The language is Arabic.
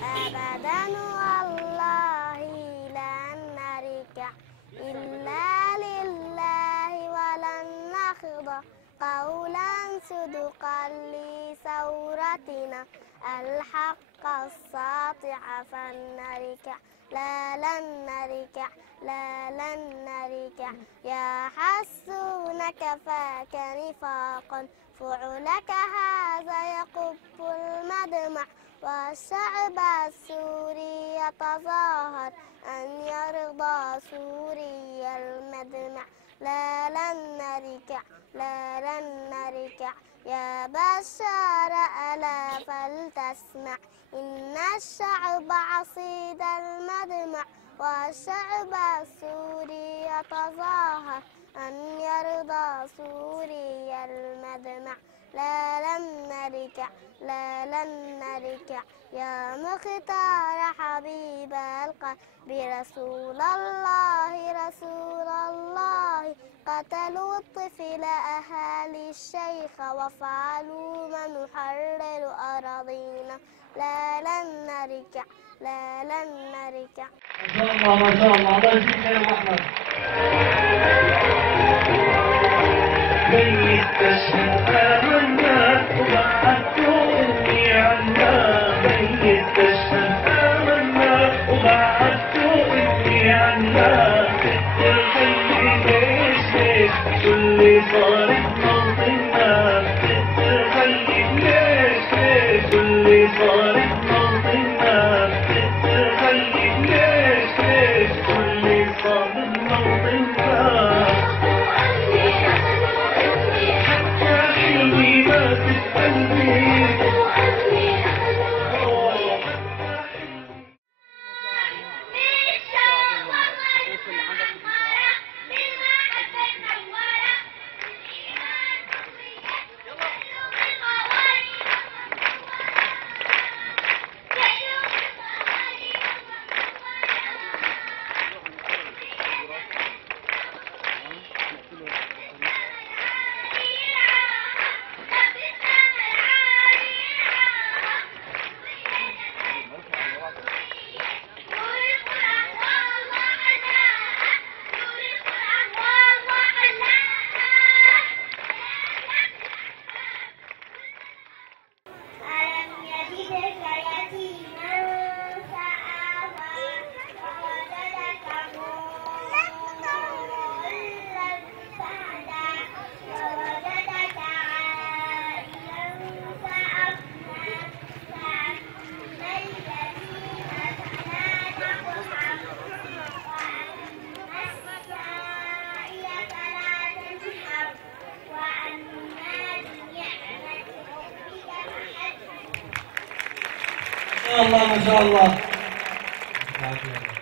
أبدا والله لن نركع إلا لله ولن نخضع قولا صدقا لثورتنا الحق الساطع فلنركع لا لن نركع لا لن نركع يا حسون كفاك نفاقا فعلك هذا يقب المدمع والشعب السوري يتظاهر أن يرضى سوريا المدمع لا لن نركع لا لن نركع يا بشار ألا فلتسمع إن الشعب عصيد المدمع والشعب السوري يتظاهر أن يرضى سوريا المدمع لا لن نركع لا لن نركع يا مختار حبيب القلب رسول الله قتلوا الطفل أهالي الشيخ وفعلوا ما نحرر أراضينا لا لن نركع لا لن نركع. ما شاء الله ما شاء الله الله يجزيك خير محمد. بيت تشهد آمنا وبعدت أمي عنا بيت تشهد آمنا وبعدت أمي عنا الخلي ليش اللي صارت موطننا الخلي ليش اللي صارت موطننا الخلي ليش اللي صارت موطننا ما شاء الله ما شاء الله.